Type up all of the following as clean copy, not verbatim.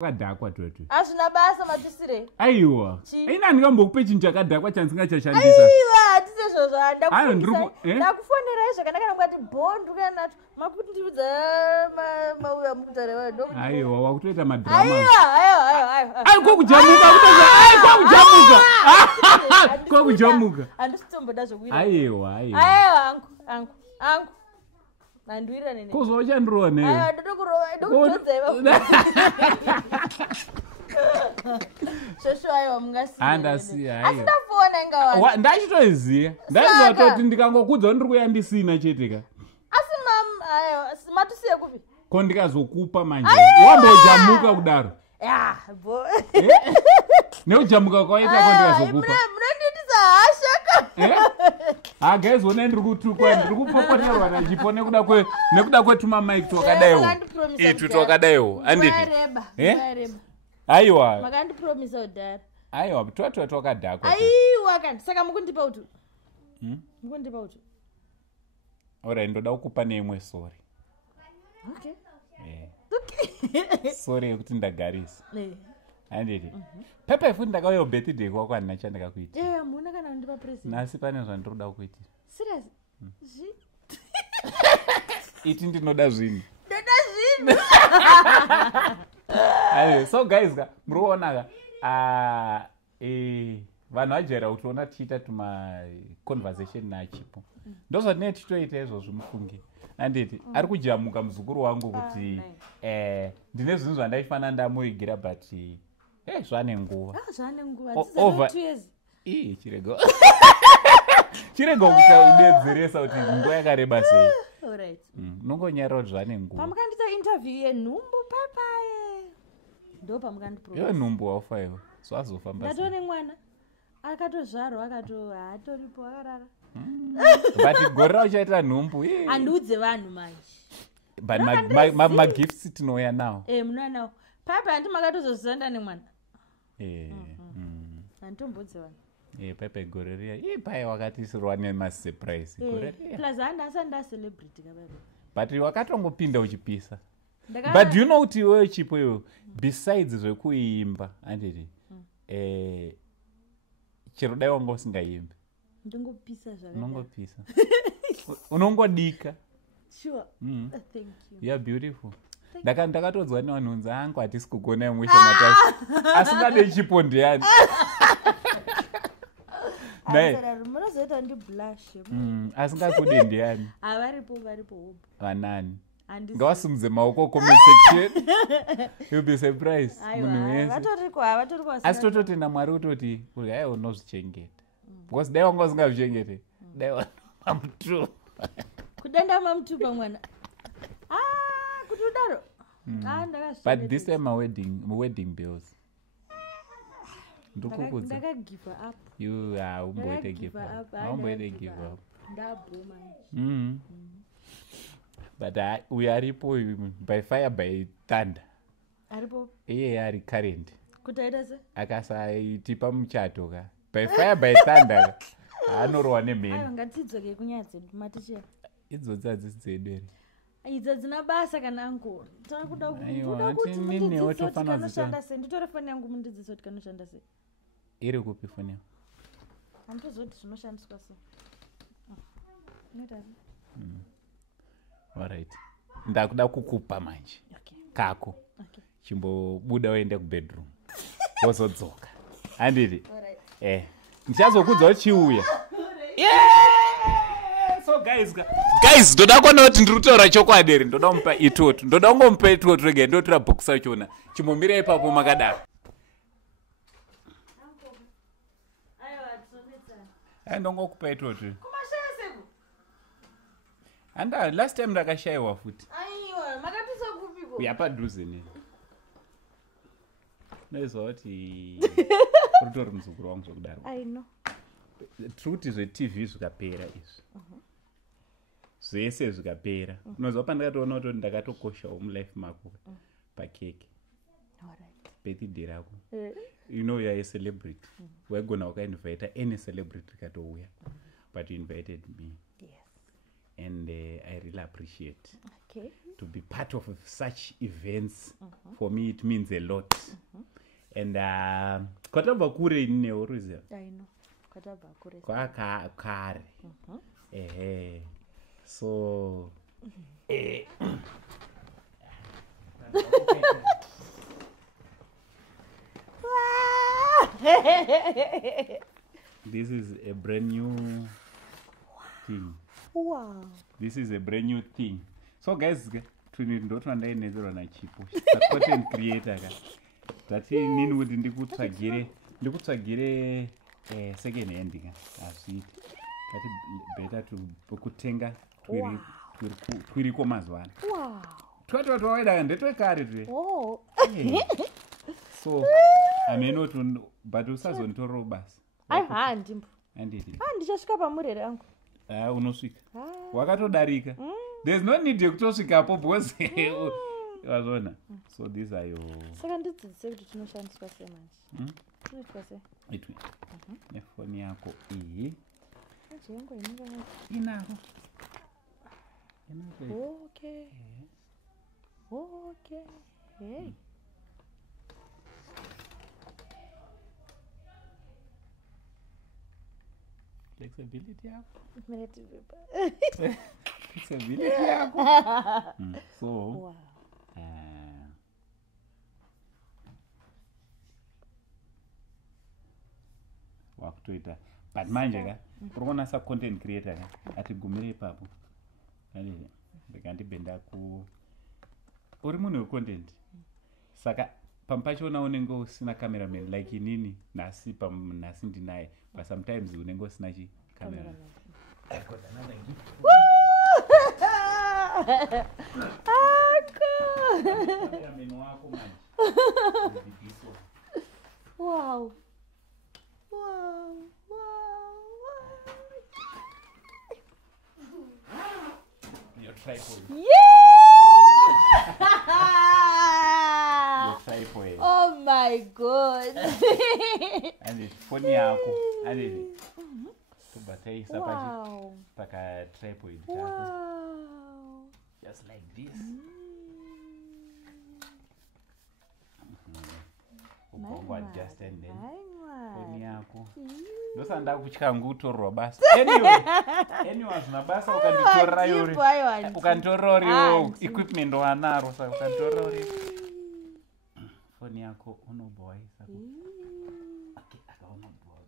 Kadhakwa toto. Azvina basa matisire. Aiwa. Ina ndikambokupe chinhu chakadhakwa chandisingaachashandisa. Aiwa, hatisi zvozvanda. Ndakufonera zvakanaka ngati bond kana makuti ndibudza mauya mukutare wedo. Aiwa, wakutoita madrama. Aiwa. Ai kokujamuka kutoza. Ai kokujamuka. Andisitomboda zvokuita. Aiwa. Angu. Mandwira nene. Kozo chandiro ne. Aiwa, ndokudzeva. Shosho aiwa mungasiya. Andasiya aiwa. Asindafona ingawa. Ndachitoiziya. Ndaizwa kuti ndikangokudza ndiri kuyandisina cheteka. Asi aiwa, matusiye kupi? Ko ndikazokupa manje. Wambojamuka kudaro. Ya, bo. Neujamuka kwaita ko ndikazokupa. Munonditisa hashaka. Guys, wona ndiri kutukwa ndiri kupopoterwa na chipo nekuda kwetuma mic twakadaiwo. Twakadaiwo. Anditi. Reba. Aiwa. Makandipromisa udhara. Aiwa, twakadhakwa. Aiwa kanti saka mukundipa utu. Mukundipa utu. Ora ndoda kukupa neimwe sorry. Okay. Okay. Sorry kuti ndagarisa. Anditi. Pepe fundi ndakauya birthday kwako andina chandakakuita. Muna kana undipa present. Nasi pane zvandiroda kukuita. Serious? Iti ndinoda zvinhu. Ndoda zvinhu. So guys, muroona vanhu vajaira kutiona tichiita tuma conversation nachipo. Ndozvatinenge tichitoita izvozvo mufunge. Anditi ari kujamuka muzukuru wangu kuti ndine zvinhu zvandaifanira ndamuigira but zvane nguva. Zvane nguva. Over 2 years. Chirego. Chirego kutaudedzeresa kuti nguva yakareba sei. Alright. Nongonyara kuti zvane nguva. Pamukandiita interview yenhumbu papaye. Ndo pamukandiprofesa. Yo nhumbu waufaiwa. Zvazofamba. Ndatone mwana. Akatozvarwa hatoripo akarara. But gore rauchaita nhumbu. Andiudze vanhu manje. But magifts tinouya nawo. Munouya nawo. Papa handi makatozozanda nemwana. Handitombodze vanhu. Pepe gore riya. Pai wakatisirwa nemasurprise. Gore riya. Plus handi asanda celebrity kababa. But wakatongopinda uchipisa. But do you know kuti wewe chipo yo besides zvekuimba anditi chero dai wanga usingaimbi. Ndongopisa zvakadaro. Unongopisa. Unongodika. Sure. Thank you. You are beautiful. Ndakatodzwa nevanhu unza hangu hatisi kugona imwe shamatasi. Asingade chipo ndiani. Munozoita ndi blush. Asingakude ndiani. Varipo hope. Vanani. Ngawasimudze maoko comment section. You'll be surprised. Munhu wese. Vatoriko. Asi tototenda Mwari utoti kuti hai unozvichengeta. Because dai wanga usingazvichengete. Dai wamamtu. Kudenda mamtupa mwana. Kuti udaro. But this time my wedding bills. Ndaka give up. You are umboite give up. Umboite give up. Ndaboma. But we are by fire by thunder. Aripo? Ari current. Kutaita se? Akasaitipa muchato ka. By fire by thunder. Anorowa nemheni. Ayo ngatidzoke kunyadze matichera. Idzodzi hadzisi dzedu ere. Idza dzina basa kana angu. Takuda kuti newe tofanira kushanda sei. Nditore foni yangu mundidzidzise kuti kanoshanda sei. Iri kupi foni yangu? Handizoti zvinoshandiswa sei. Notari. Alright. Ndakuda kukupa manje. Kako. Chimbobuda uende kubedroom. Wozodzoka. Handiti? Ndichazokudza uchiuya. So guys, ndoda kuona kuti ndiri kutaura chokwadi ere, ndoda kumupa itoto. Ndoda kungomupa itoto rega ndotora box rachona. Chimbomira ipapo makadaro. Ndongokupa itoto. Anda last time ndakashaiwa futi. Aiwa, makatisa kupiko. Yapadhuze ne. Nezwa kuti rutori muzukuru wangu zvakudaro. I know. Truth zve-TV zvikapera izvi. Zvese zvikapera. Unozwa pandakatoona kuti ndakatokoshawo mulife mako pakeke. Birthday rako. You know you are a celebrity. Waigona ukainvita any celebrity katouya. But you invited me. Yes. and I really appreciate Okay. to be part of such events. For me it means a lot. And kwatabva kure ine uruziva I know. Kwatabva kure. kare so this is a brand new thing. Wow. This is a brand new thing. So guys, ndotwandainezerwa nachipo content creator ka tati nini kuti ndikutsvagire second hand ka azviiti tati better kutenga twiriko mazuva ano. Wow. twatwawaida ndetwekare twe. Oh. So amenoto but usazonditorero basi. Handimbo. Handiti. Ndichasvika pamurere angu. Unosvika. Wakatodarika. There's no need yekutosvikapo because wazona. So these are your. Saka ndidzidzise kuti tinoshandiswa sei manje. Tinoitwa sei? Itwe. Nefoni yako iyi. Ajengo inenge. Inako. Okay. Okay. Hey. Flexibility yako. Flexibility yako. So. Wow. Wakutoita. But manje ka urikuona sa content creator ka atigumire ipapo. Ndikandibenda ku uri munhu wecontent. Saka pampachona unenge usina cameraman like inini nasi ndinaye, but sometimes unenge usina cameraman. I've got another gift. Cameraman wako manje. Wow. Your tripod. Your tripod. Oh my god. And it's funny yako. And it. Tubatei Wow. paka tripod. Wow. Just like this. Ubongo just and then. Funny yako. Ndosanda kuchika ngutorwa basi. Anyway znabasa ukanditorera yori. Ukanditorera equipment wanaro saka ukanditorera. Phone yako unoboisa. Okay, akaona boa.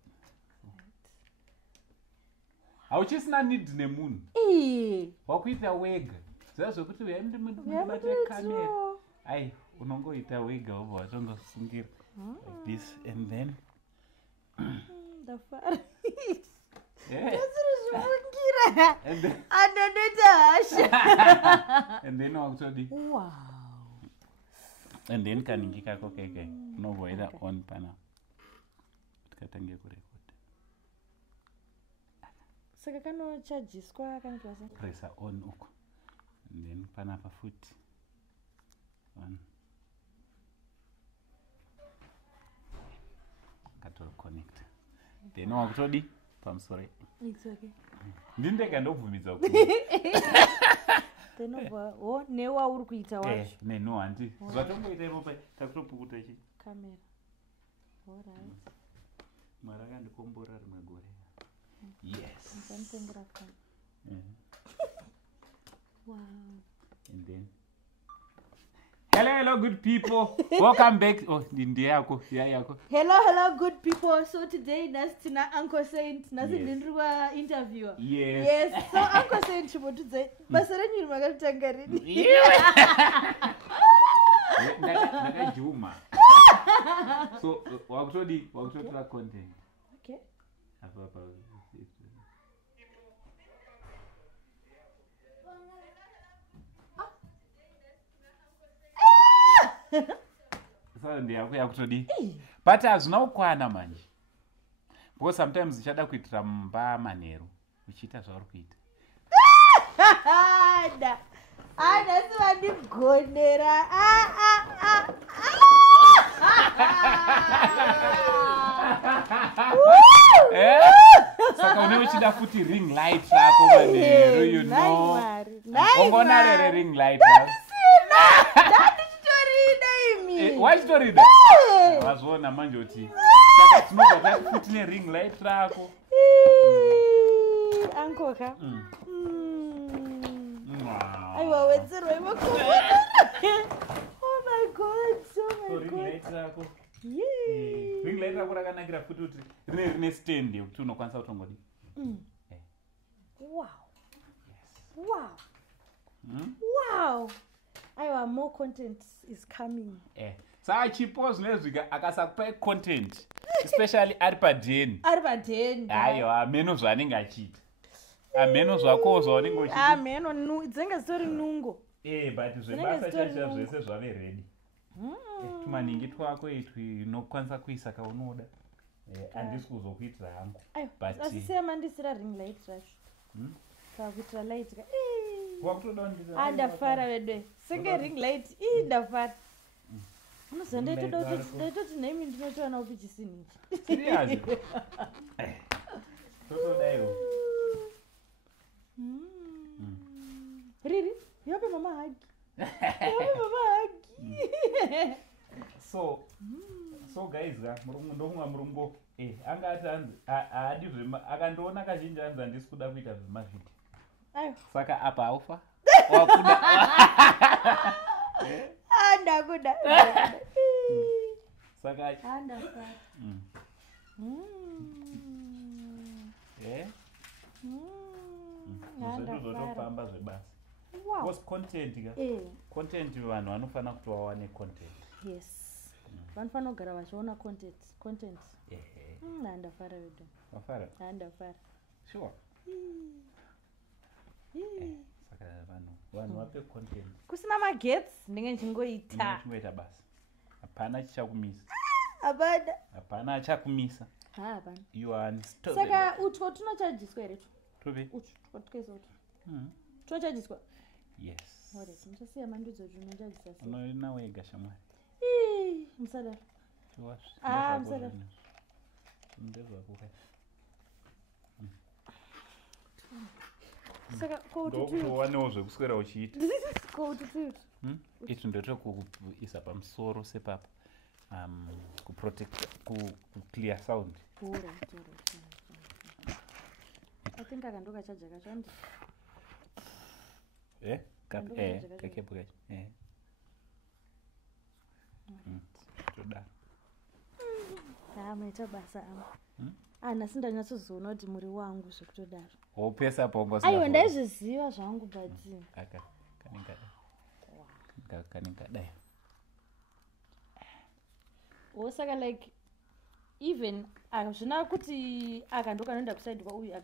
Auchisina need nemunhu. Wakuita wega. Zvazvokuti uyende mubate kamera. Ai, unongoita wega obva watongosungira. Like this and then the far. Yeah. And then and then actually. Wow. And then kaningi kako keke. No voida on pana. Tikatange kurekodi. Saka kano chargiswa kanitwa sei? Pressa on uko. And then pana pa foot. On. Katoro connect. Then wakutodi pamusore. It's okay. Ndindeka ndobvumidza kuti. Tenova newa uri kuita wacho. No handi. Zvatomboita ipopa takutopukuta chi. Camera. All right. Mara kandikombora rimwe gore. Yes. Ndantengera kwa. Wow. And then hello good people. Welcome back. Oh, ndindi yako. Yako. Hello good people. So today Nastina Uncle Saint Nasindindruwa interviewer. Yes. So Uncle Saint chibotudze basa renyu makatanga rini. Ndakajuma. So wakutotora content. Okay. Apa. So ndiyakuya kutodi but hazvina kukwana manje because sometimes uchada kuitira mumba manheru uchiita zvauri kuita nasi vandigonera saka une achida futi ring light rako manheru you know ongona rere ring light wachitorida wazviona manje kuti saka tinobva tati futi nering light rako ankoka aiwa wedzerwa imakombo oh my god ring light rako ring light rako rakanakira futi kuti rine stand yekuti unokwanisa kutongodi wow wow aiwa more content is coming saka chipo zvinezvika akasakupai content especially ari padheni aiwa meno zvaanenge achiita ameno zvako zvaunenge uchiita meno dzinenge zitori nungo but zvebasa chacha zvese zvave ready tumaningi twako itwi nokwanisa kuisa kaunoda handisi kuzokuitira hangu asi sema ndisira ring light racho kakuitira light ndafara vedwe senge ring light ndafara unoziva ndaitoti nemi ndinotowana upi chisini ichi totodaiwo riri yope mama hagi so guys ndomumwe murungo anga ati haadi akandoona kazhinji anzi handisi kuda kuita zvemavhidhi saka apa aufa wakuda ndakuda saka zvotofamba zvebasa because content content vanhu vanofanira kuti vawane content yes vanofanira kugara vachiona content handafara vedu wafara handafara sure saka vanhu vape content kusina magetsi ndinge ndichingoita basa hapana chichakumisa hapana achakumisa hapana you are unstoppable saka utwo tunochajiswa here tupi utwo tkaisa utwo tunochajiswa yes alright muchasiya mandidzo tunochajisa sei unoina wega shamwari musadaro musadaro ndezvako kai saka koutuwanewo zvekuswera uchiita koutututu itu ndotokuisa pamusoro sepapa kuprotect kuclear sound I think akandokachaja kacho andi kakepo kacho toda maita basa angu nhasi ndanyatsozoona kuti muri wangu zvekutodaro wopesa pongo aiwa ndaizviziva zvangu but kaningadai saka like even zvina kuti akandokanoenda kusaidi kwauyu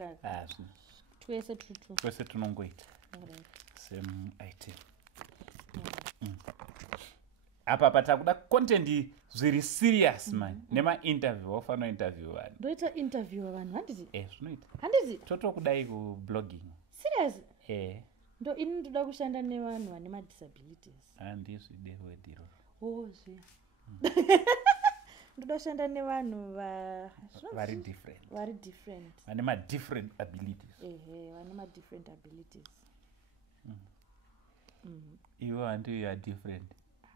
twese tunongoita same item apa patakuda content zviri serious man nemainterview wafanira interview vanhu ndoita interview vanhu handiti zvinoita handiti totokudai kublogging serious ndo ini ndoda kushanda nevanhu vane madisabilities handizvidewediro zviya ndoda kushanda nevanhu vari different vane madifferent abilities vane madifferent abilities iwe handi you are different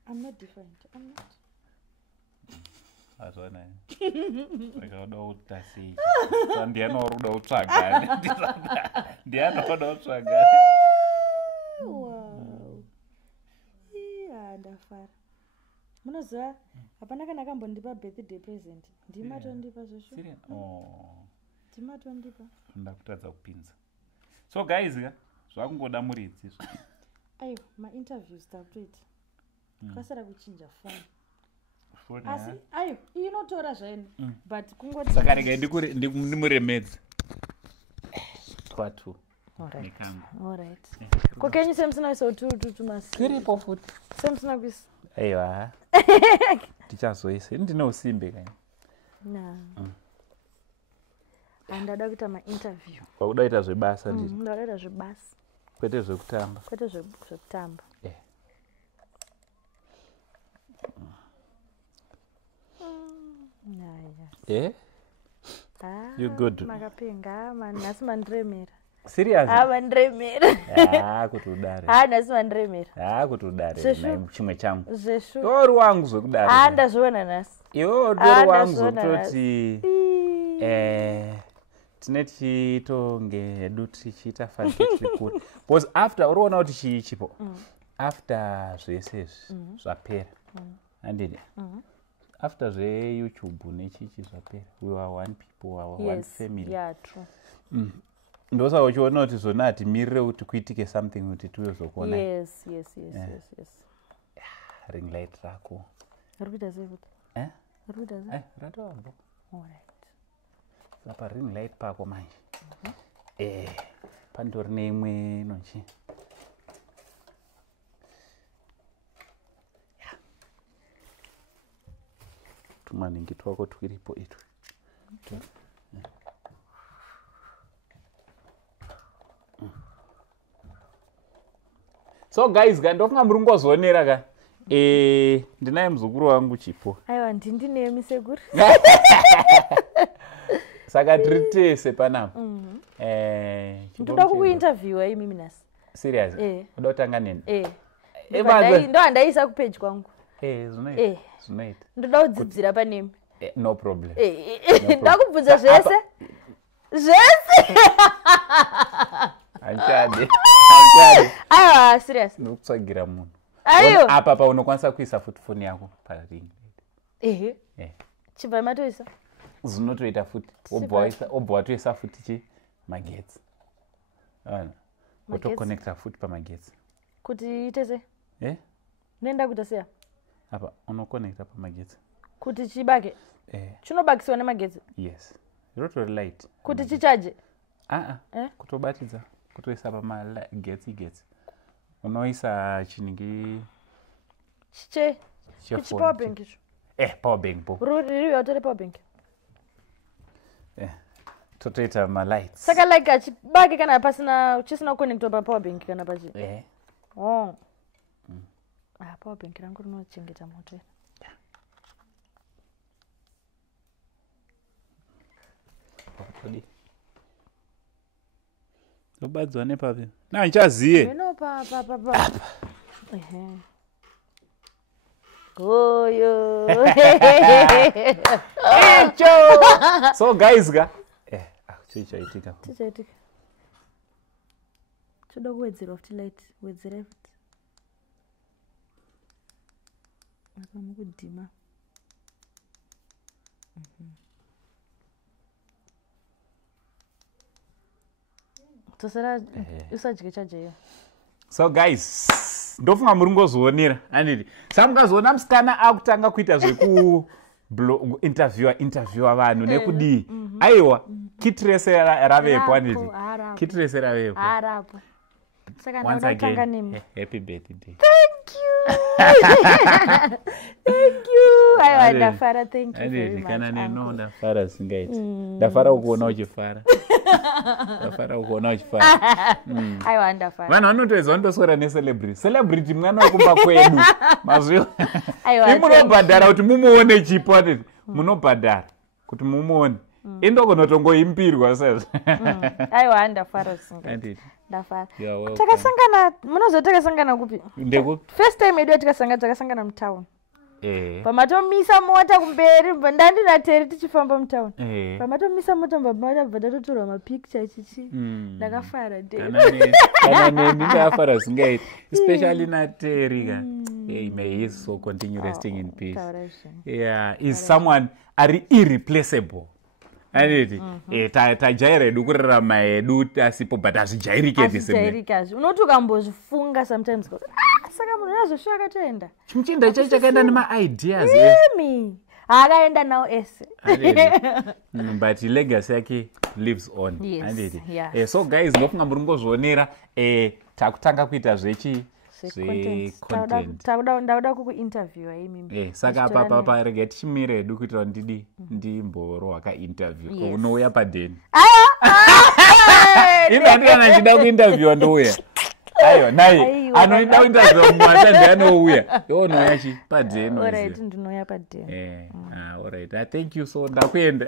I'm not different. I'm not. Azwana. Saka uda utasei. Sandiano uda utsvaga. Ndiano uda utsvaga. Wow. Ndafara. Munoziva hapana kana akambondipa birthday present. Ndimatondipa zvesho. Serious? Ndimatondipa. Ndakutadza kupinza. So guys, zvakungoda muridzi. Ayo, ma-interviews takutoita. Kwasara kuchinja foni. Asi ayo inotora zvaino but kungoti saka rega ndimuremedza twatu. Alright. Kokenyu semsina so tu mas. Kiripo futi. Semsina kwisi. Aiwa. Tichazoise ndine usimbe kani. Andada kuita ma-interview. Wakudaita zvebasa ndiri. Ndadaita zvebasa. Kwete zvekutamba. Kwete zvekutamba. You good? Makapenga nasi mandremera. Serious? Mandremera. Kutudare. Nasi mandremera. Kutudare na chimwe changu. Zeshu. Dori wangu zvekudare. Ndazviona nasi. Dori wangu zvekutoti tineti tonge duti chita fanike kuri. Because after uriona kuti chipo. After zvese zvapera. Andini. After the YouTube nechichi zvapera. We were one people, we were one family. Yeah, true. Ndosa uchiona kuti zvona hatimirire kuti kuitike something kuti tuyozokuona. Yes. Ring light rako. Rikuita sei kuti? Rikuita sei? Ratova. Alright. Sapa ring light pako manje. Pandori neimwe nonchi. Tumaningi twako twiripo itu. So guys, ndofunga muri ngozonera ka. Ndinaye muzukuru wangu chipo. Aiwa ndinemi sekuru. Saka tritese panapa. Ndoda kuinterview mimi nasi. Serious? Uda kutanga nini? Ndo andaisa kupage kwangu. Zvinoita. Ndoda kudzidzira panemi. No problem. Ndakubvunza zvese. Anchade. Aiwa serious. Ndokutsvagira munhu. Aiyo. Apa unokwanisa kuisa futi foni yako paring. Chibva matoisa. Zvinotoita futi. Obva watoisa futi magetsi. Wotoconnecta futi pamagetsi. Kuti itese? Nenda kuita seya? Apa unoconnecta pamagetsi. Kuti chibake? Chinobakisiwa nemagetsi? Yes. Rotori light. Kuti chichaje? Kutobatidza. Kutoisa pamagetsi. Unoisa chinenge chiche power bank icho. Power bank po. Riri watori power bank. Totoita lights. Saka like achibake kana pasina chisina connectwa pa power bank kana pachi. Power bank rangu rinochengeta moto. Ubadzwa nepapi. Na nchaziye. No pa. Oyo. So guys chichaitika. Choda kuwedzera futi light, wedzera futi. Apa mukudhima. Tosara usadye chajeyo. So guys, ndofunga muri ngozonera anditi. Samukazoona musikana akutanga kuita zveku interviewa vanhu nekudii. Aiwa, kitrese ravepo anditi. Kitrese ravepo. Arapo. Saka ndakatanga nemi. Happy birthday. Thank you. Thank you. Aiwa ndafara, thank you very much. Kana neno ndafara singaiti. Ndafara kuona uchifara. Aiwa ndafara. Vanhu vanotoedza ndoswera necelebrity. Celebrity mwana wekumba kwedu. Mazviyo. Munobhadhara kuti mumuone chipo anditi. Munobhadhara kuti mumuone. Indokonotongoimbirwa sezvo. Aiwa ndafara singaiti. Ndafara. Takasangana kupi? Ndekupi? First time edu takasangana mutown. Pamatomisa mota kumberi ndandina Teri tichifamba mutown. Pamatomisa mota mbabva tatotorwa mapicture chichi. Ndakafara Kana neni ndafara singaiti. Especially na Teri ka. May he so continue resting in peace. Is someone are irreplaceable. Anditi tajaira edu kurarama edu asipo but asijairike ndisemne. Unoti ukambozvifunga sometimes saka munhu yazvoshuwa akatoenda. Chimuchinda chacho chakaenda nema-ideas. Akaenda nawo ese. But legacy yake lives on. Anditi. So guys, ndofunga muri ngozvionera takutanga kuita content. Ndauda kukuinterviewa imimi. Saka apa rega tichimira edu kuitira ndidi ndimborohwa kainterview. Unouya padeni. Indandikana chida kuinterviewa ndouya. Aiwa nai anoida kuinterviewa mumwata ndianouya. Unouya padeni. Alright, ndinouya padeni. Alright. Thank you so ndakuenda.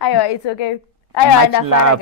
aiwa it's okay aiwa ndafara